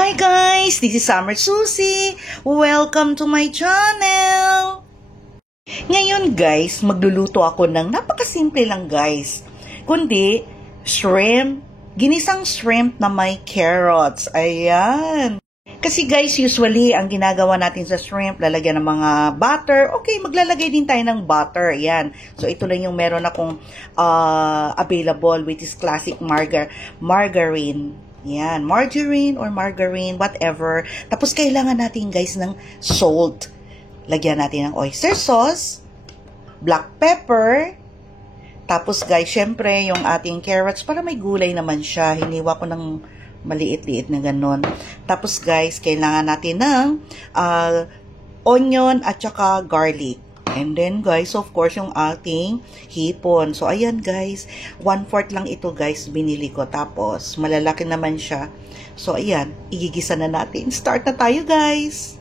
Hi guys! This is Summer Susie. Welcome to my channel! Ngayon guys, magluluto ako ng napakasimple lang guys. Kundi, shrimp. Ginisang shrimp na may carrots. Ayan. Kasi guys, usually, ang ginagawa natin sa shrimp, lalagyan ng mga butter. Okay, maglalagay din tayo ng butter. Ayan. So, ito lang yung meron akong available, which is classic margarine. Yan, margarine or margarine, whatever. Tapos, kailangan natin, guys, ng salt. Lagyan natin ng oyster sauce, black pepper, tapos, guys, syempre, yung ating carrots, para may gulay naman siya. Hiniwa ko ng maliit-liit na ganon. Tapos, guys, kailangan natin ng onion at saka garlic. And then, guys, of course, yung ating hipon. So, ayan, guys. 1/4 lang ito, guys, binili ko. Tapos, malalaki naman siya. So, ayan. Igigisa na natin. Start na tayo, guys.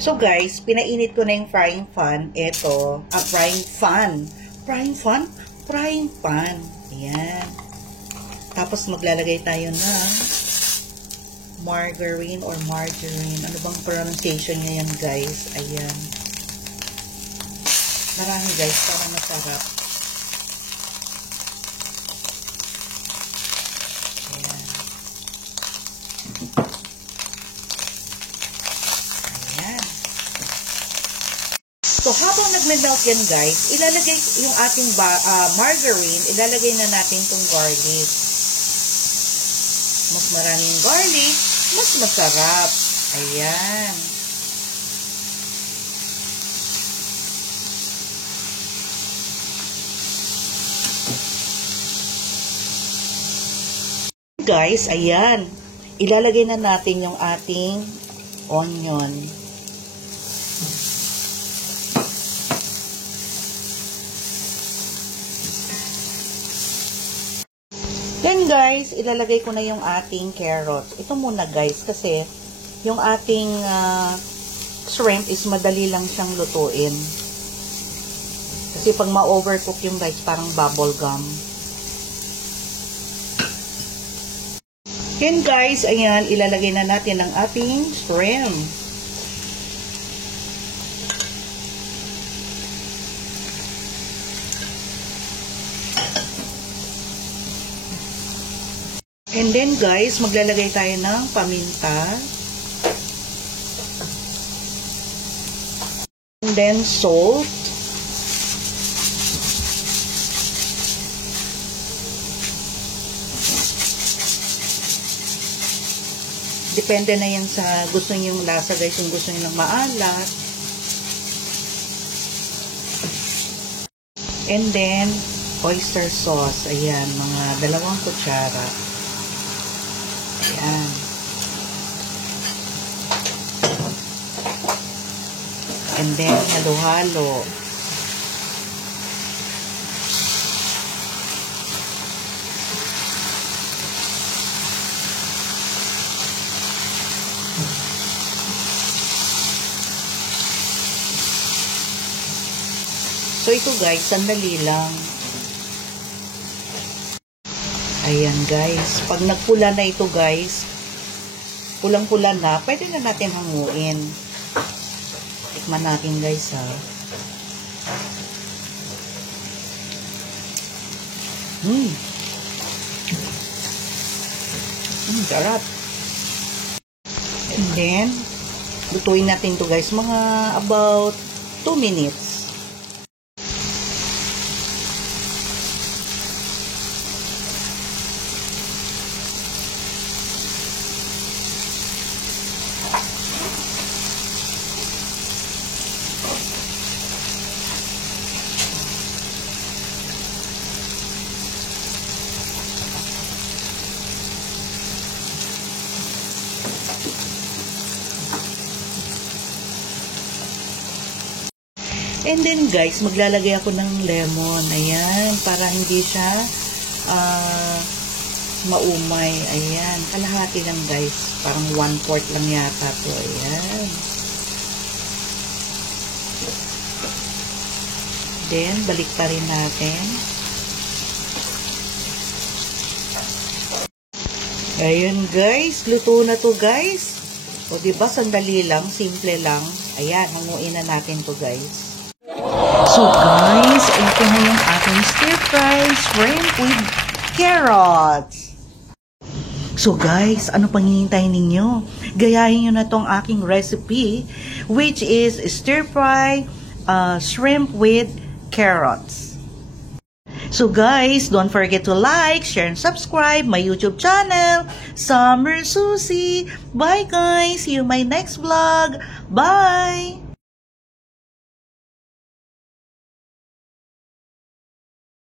So, guys, pinainit ko na yung frying pan. Ito, frying pan. Frying pan? Frying pan. Ayan. Tapos, maglalagay tayo ng margarine or margarine. Ano bang pronunciation niya yan, guys? Ayan. Marami guys, para masarap. Ayan. Ayan. So, habang nagme-melt yan guys, ilalagay yung ating margarine, ilalagay na natin itong garlic. Mas maraming garlic, mas masarap. Ayan. Guys, ayan. Ilalagay na natin yung ating onion. Then guys, ilalagay ko na yung ating carrots. Ito muna guys, kasi yung ating shrimp is madali lang siyang lutuin. Kasi pag ma-overcook yung guys, parang bubble gum. Then guys, ayan, ilalagay na natin ang ating shrimp. And then guys, maglalagay tayo ng paminta. And then salt. Depende na yan sa gusto niyo yung lasa guys, yung gusto niyo ng maalat. And then, oyster sauce. Ayan, mga 2 kutsara. Ayan. And then, halo-halo. So, ito guys, sandali lang. Ayan guys. Pag nagpula na ito guys, pulang-pula na, pwede na natin hanguin. Tikman natin guys ha. Sarap. And then, lutuin natin to guys, mga about 2 minutes. And then guys, maglalagay ako ng lemon. Ayan, para hindi siya maumay. Ayan, kalahati lang guys. Parang 1/4 lang yata to. Ayan. Then, balik pa rin natin. Ayun guys, luto na to guys. O diba, sandali lang, simple lang. Ayan, hanguin na natin to guys. So guys, ito na yung ating stir-fry shrimp with carrots. So guys, ano pang hinihintay ninyo? Gayahin nyo na tong aking recipe, which is stir-fry shrimp with carrots. So guys, don't forget to like, share, and subscribe my YouTube channel, Summer Susie. Bye guys! See you in my next vlog. Bye!